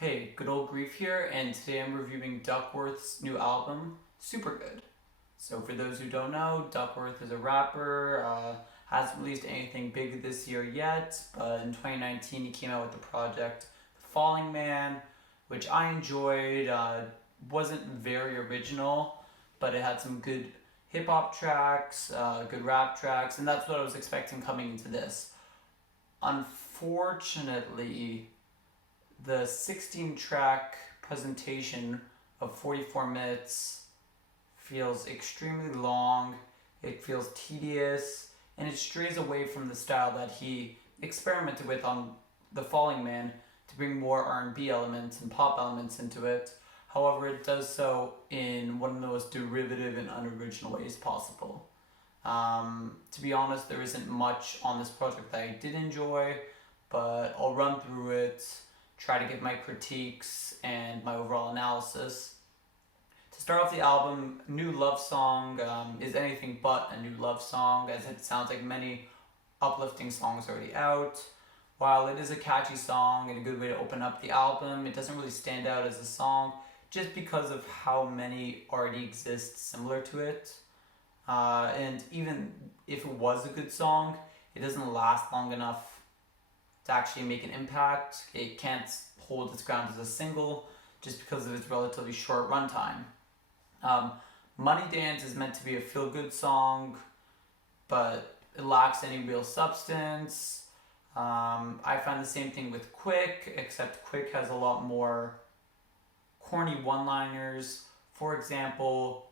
Hey, good old Grief here, and today I'm reviewing Duckwrth's new album, SuperGood. So for those who don't know, Duckwrth is a rapper, hasn't released anything big this year yet, but in 2019 he came out with the project Falling Man, which I enjoyed. Wasn't very original, but it had some good hip-hop tracks, good rap tracks, and that's what I was expecting coming into this. Unfortunately, the 16-track presentation of 44 minutes feels extremely long, it feels tedious, and it strays away from the style that he experimented with on The Falling Man to bring more R&B elements and pop elements into it. However, it does so in one of the most derivative and unoriginal ways possible. To be honest, there isn't much on this project that I did enjoy, but I'll run through it, try to give my critiques and my overall analysis. To start off the album, New Love Song is anything but a new love song, as it sounds like many uplifting songs already out. While it is a catchy song and a good way to open up the album, it doesn't really stand out as a song just because of how many already exist similar to it. And even if it was a good song, it doesn't last long enough to actually make an impact. It can't hold its ground as a single just because of its relatively short runtime. Money Dance is meant to be a feel-good song, but it lacks any real substance. I find the same thing with Quick, except Quick has a lot more corny one-liners. For example,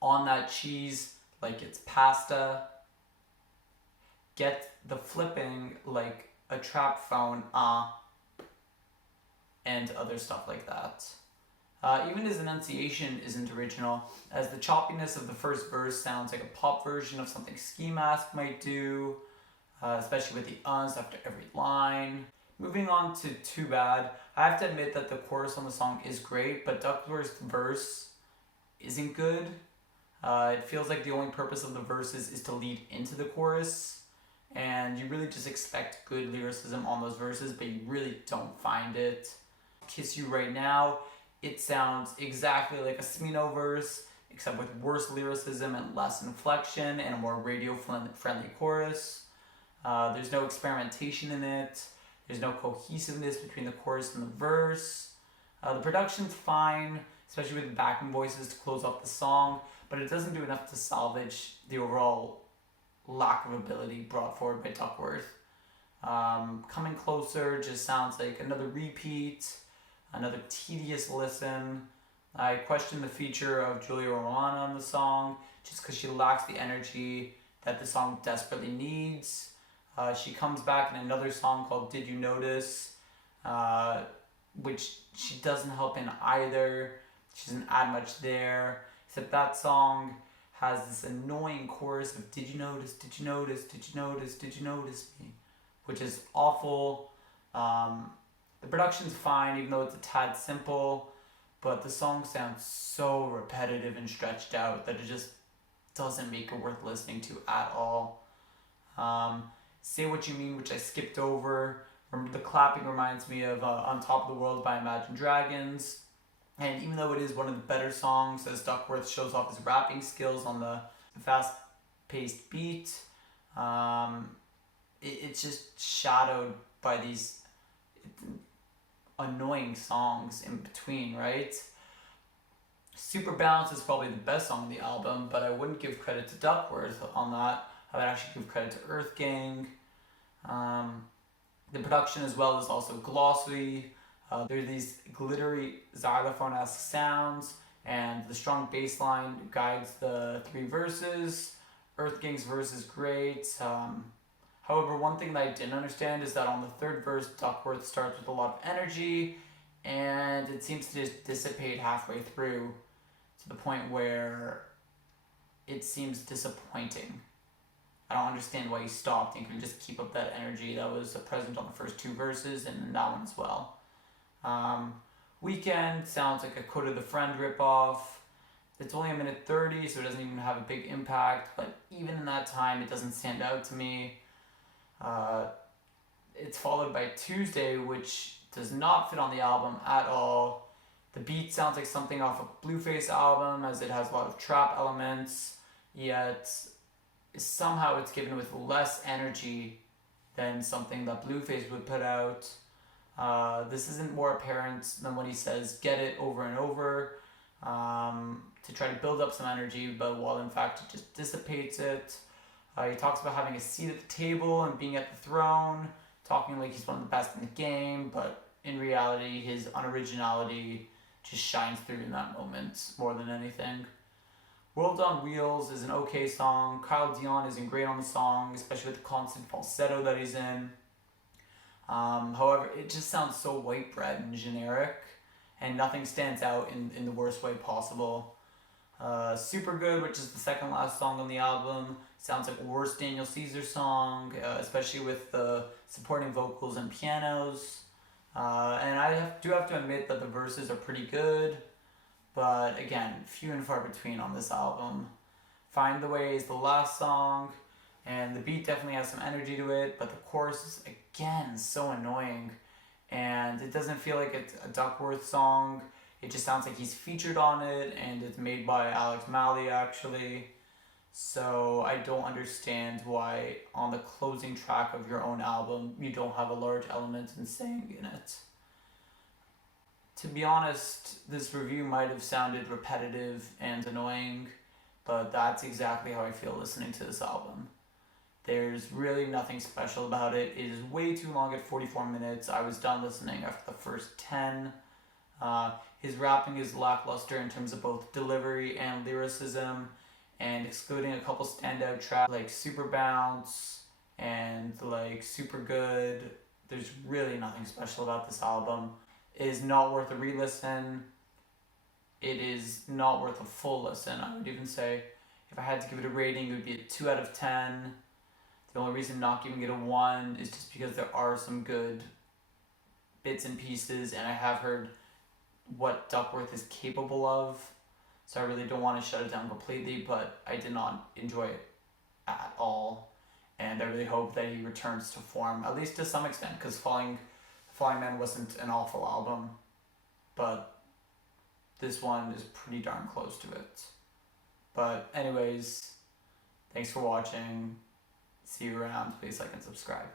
on that cheese like it's pasta, get the flipping like a trap phone, and other stuff like that. Even his enunciation isn't original, as the choppiness of the first verse sounds like a pop version of something Ski Mask might do, especially with the uhs after every line. Moving on to Too Bad, I have to admit that the chorus on the song is great, but Duckwrth's verse isn't good. It feels like the only purpose of the verses is to lead into the chorus, and you really just expect good lyricism on those verses, but you really don't find it. Kiss You Right Now, it sounds exactly like a Smino verse, except with worse lyricism and less inflection and a more radio-friendly chorus. There's no experimentation in it. There's no cohesiveness between the chorus and the verse. The production's fine, especially with the backing voices to close off the song, but it doesn't do enough to salvage the overall lack of ability brought forward by Duckwrth. Coming Closer just sounds like another repeat, another tedious listen. I question the feature of Julia Romana on the song just because she lacks the energy that the song desperately needs. She comes back in another song called Did You Notice, which she doesn't help in either. She doesn't add much there, except that song has this annoying chorus of did you notice, did you notice, did you notice, did you notice me, which is awful. The production's fine, even though it's a tad simple, but the song sounds so repetitive and stretched out that it just doesn't make it worth listening to at all. Say What You Mean, which I skipped over. The clapping reminds me of On Top of the World by Imagine Dragons. And even though it is one of the better songs, as Duckwrth shows off his rapping skills on the fast-paced beat, it's just shadowed by these annoying songs in between, right? Super Balance is probably the best song on the album, but I wouldn't give credit to Duckwrth on that. I would actually give credit to Earth Gang. The production as well is also glossy. There are these glittery xylophone-esque sounds, and the strong bass line guides the three verses. Earth Gang's verse is great. However, one thing that I didn't understand is that on the third verse, Duckwrth starts with a lot of energy, and it seems to just dissipate halfway through to the point where it seems disappointing. I don't understand why he stopped and could just keep up that energy that was present on the first two verses and in that one as well. Weekend sounds like a Code of the Friend ripoff. It's only 1:30, so it doesn't even have a big impact, but even in that time, it doesn't stand out to me. It's followed by Tuesday, which does not fit on the album at all. The beat sounds like something off a Blueface album, as it has a lot of trap elements, yet somehow it's given with less energy than something that Blueface would put out. This isn't more apparent than when he says "get it" over and over, to try to build up some energy, but while in fact it just dissipates it. He talks about having a seat at the table and being at the throne, talking like he's one of the best in the game, but in reality his unoriginality just shines through in that moment more than anything. World on Wheels is an okay song. Kyle Dion isn't great on the song, especially with the constant falsetto that he's in. However, it just sounds so white bread and generic, and nothing stands out in the worst way possible. SuperGood, which is the second last song on the album, sounds like a worse Daniel Caesar song, especially with the supporting vocals and pianos. And I do have to admit that the verses are pretty good, but again, few and far between on this album. Find the Way is the last song, and the beat definitely has some energy to it, but the chorus is again so annoying, and it doesn't feel like it's a Duckwrth song. It just sounds like he's featured on it, and it's made by Alex Malley actually. So I don't understand why on the closing track of your own album you don't have a large element in saying in it. To be honest, this review might have sounded repetitive and annoying, but that's exactly how I feel listening to this album. There's really nothing special about it. It is way too long at 44 minutes. I was done listening after the first 10. His rapping is lackluster in terms of both delivery and lyricism, and excluding a couple standout tracks like Super Bounce and like SuperGood, there's really nothing special about this album. It is not worth a re-listen. It is not worth a full listen, I would even say. If I had to give it a rating, it would be a 2 out of 10. The only reason not giving it a 1 is just because there are some good bits and pieces, and I have heard what Duckwrth is capable of, so I really don't want to shut it down completely, but I did not enjoy it at all, and I really hope that he returns to form, at least to some extent, because Falling Man wasn't an awful album, but this one is pretty darn close to it. But anyways, thanks for watching. See you around. Please like and subscribe.